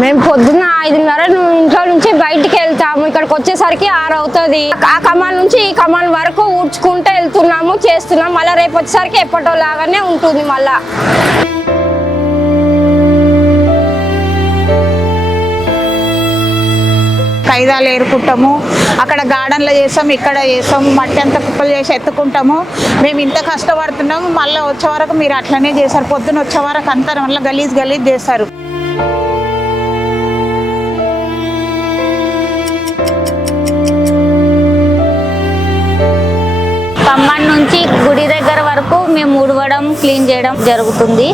మేము పొద్దున్న 5:30 ఇంట్లో నుంచి బయటికి వెళ్తాము. ఇక్కడికి వచ్చేసరికి 6 అవుతుంది. ఆ కమాన్ నుంచి ఈ కమాన్ వరకు ఊడ్చుకుంటూ వెళ్తున్నాము, చేస్తున్నాము. మళ్ళీ రేపు వచ్చేసరికి ఎప్పటిలాగానే ఉంటుంది. మళ్ళా కైదాలు ఏరుకుంటాము, అక్కడ గార్డెన్లో చేస్తాం, ఇక్కడ చేస్తాము, మట్టి అంతా కుప్పలు చేసి ఎత్తుకుంటాము. మేము ఇంత కష్టపడుతున్నాము, మళ్ళీ వచ్చే వరకు మీరు అట్లనే చేస్తారు. పొద్దున వచ్చే వరకు అంతా మళ్ళీ గలీజ్ చేస్తారు. ఖమ్మం నుంచి గుడి దగ్గర వరకు మేము ఊడవడం, క్లీన్ చేయడం జరుగుతుంది.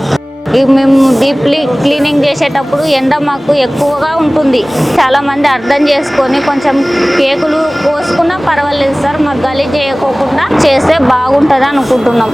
మేము డీప్లీ క్లీనింగ్ చేసేటప్పుడు ఎండ మాకు ఎక్కువగా ఉంటుంది. చాలామంది అర్థం చేసుకొని కొంచెం కేకులు కోసుకున్నా పర్వాలేదు సార్, మాకు గలీజ్ చేయకోకుండా చేస్తే బాగుంటుంది అనుకుంటున్నాం.